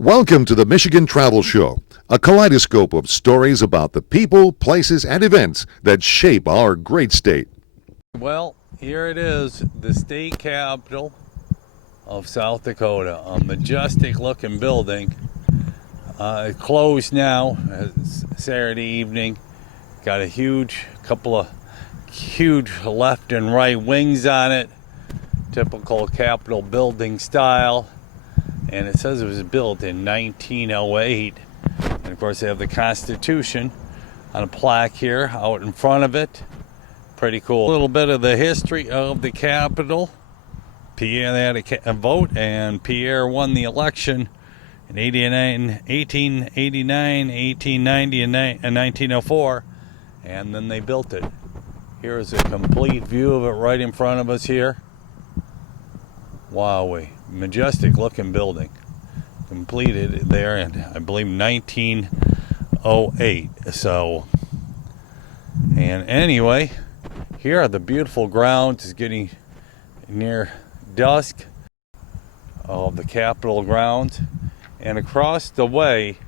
Welcome to the Michigan Travel Show, a kaleidoscope of stories about the people, places, and events that shape our great state. Well, here it is, the state capital of South Dakota, a majestic looking building. It's closed now. It's Saturday evening. Got a couple of huge left and right wings on it, typical Capitol building style. And it says it was built in 1908. And of course they have the Constitution on a plaque here out in front of it. Pretty cool. A little bit of the history of the Capitol. Pierre, they had a vote, and Pierre won the election in 1889, 1890, and 1904. And then they built it. Here's a complete view of it right in front of us here. Wowee. Majestic looking building. Completed there in, I believe, 1908. So, and anyway, here are the beautiful grounds. It's getting near dusk of the Capitol grounds. And across the way,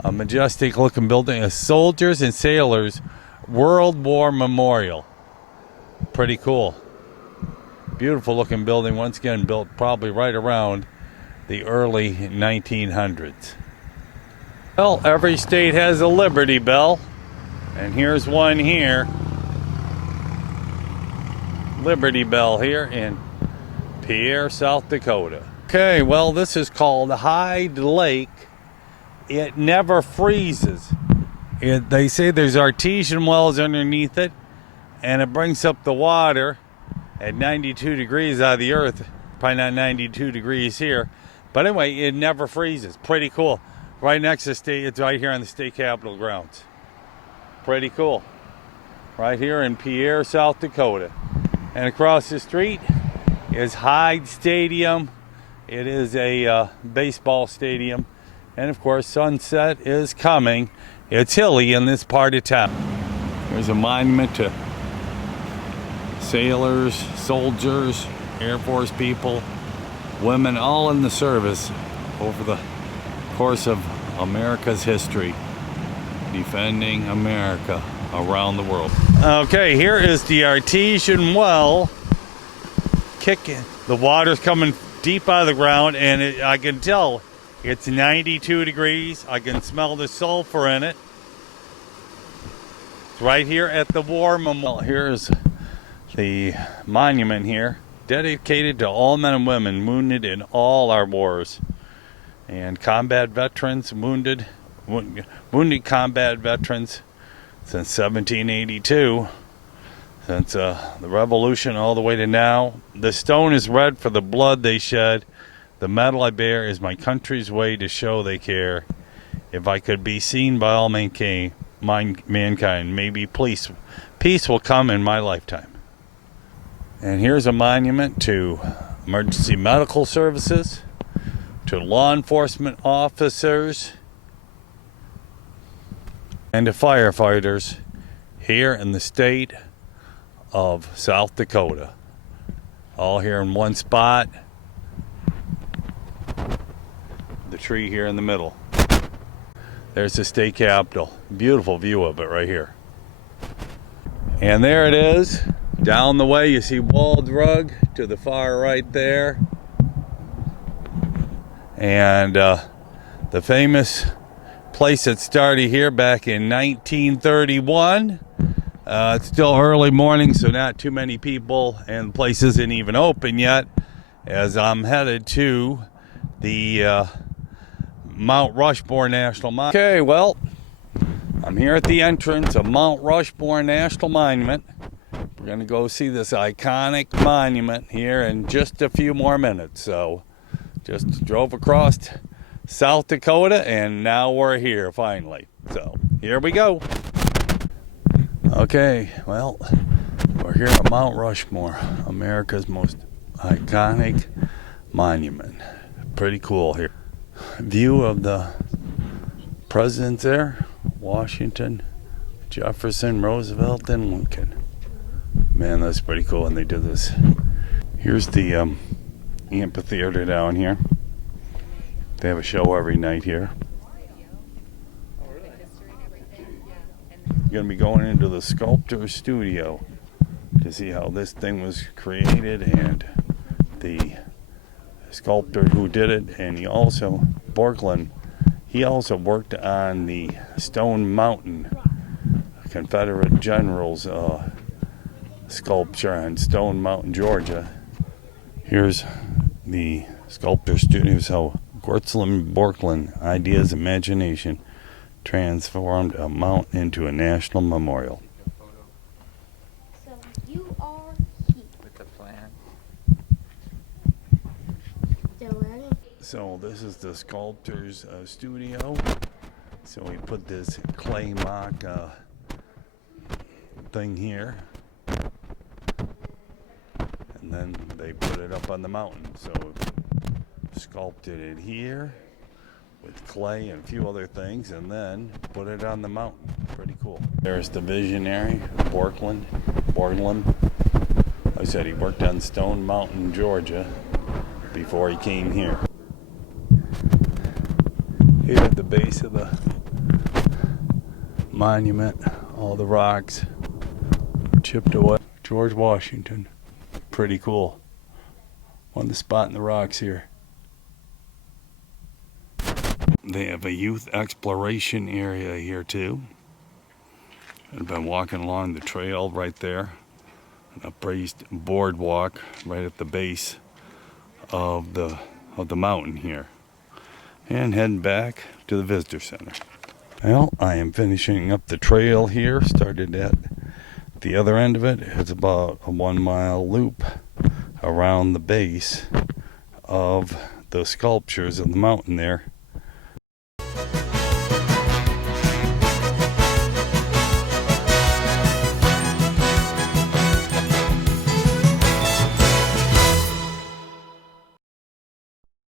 a majestic looking building, a Soldiers and Sailors World War Memorial. Pretty cool. Beautiful looking building, once again built probably right around the early 1900s. Well, every state has a Liberty Bell, and here's one here. Liberty Bell here in Pierre, South Dakota. Okay, well, this is called Hyde Lake. It never freezes. They say there's artesian wells underneath it, and it brings up the water at 92 degrees out of the earth. Probably not 92 degrees here, but anyway, it never freezes. Pretty cool. Right next to the state, it's right here on the state capitol grounds. Pretty cool. Right here in Pierre, South Dakota. And across the street is Hyde Stadium. It is a baseball stadium. And of course, sunset is coming. It's hilly in this part of town. There's a monument to sailors, soldiers, Air Force people, women, all in the service over the course of America's history, defending America around the world. Okay, here is the artesian well kicking. The water's coming deep out of the ground, and I can tell it's 92 degrees. I can smell the sulfur in it. It's right here at the War Memorial. Here's the monument here, dedicated to all men and women wounded in all our wars, and combat veterans, wounded combat veterans since 1782, since the Revolution all the way to now. The stone is red for the blood they shed. The medal I bear is my country's way to show they care. If I could be seen by all mankind, maybe peace will come in my lifetime. And here's a monument to emergency medical services, to law enforcement officers, and to firefighters here in the state of South Dakota. All here in one spot. The tree here in the middle. There's the state capitol. Beautiful view of it right here. And there it is. Down the way you see Walled Rug to the far right there. And the famous place that started here back in 1931. It's still early morning, so not too many people, and the place isn't even open yet, as I'm headed to the Mount Rushmore National Monument. Okay, well, I'm here at the entrance of Mount Rushmore National Monument. We're going to go see this iconic monument here in just a few more minutes. So, just drove across South Dakota, and now we're here finally. So, here we go. Okay, well, we're here at Mount Rushmore, America's most iconic monument. Pretty cool here. View of the presidents there: Washington, Jefferson, Roosevelt, and Lincoln. Man, that's pretty cool. And they did this. Here's the amphitheater down here. They have a show every night here. You're going to be going into the sculptor studio to see how this thing was created and the sculptor who did it. And he also, Borglum, he also worked on the Stone Mountain Confederate Generals sculpture on Stone Mountain, Georgia. Here's the sculptor studio. So Borglum ideas, imagination transformed a mountain into a national memorial. So you are here. With the plan. Dylan. So this is the sculptor's studio. So we put this clay mock thing here, and then they put it up on the mountain. So sculpted it here with clay and a few other things, and then put it on the mountain. Pretty cool. There's the visionary, Borglum. I said he worked on Stone Mountain, Georgia, before he came here. Here at the base of the monument, all the rocks chipped away. George Washington. Pretty cool. On the spot in the rocks here. They have a youth exploration area here too. I've been walking along the trail right there. An upraised boardwalk right at the base of the mountain here. And heading back to the visitor center. Well, I am finishing up the trail here. Started at the other end of it. It's about a 1 mile loop around the base of the sculptures of the mountain there.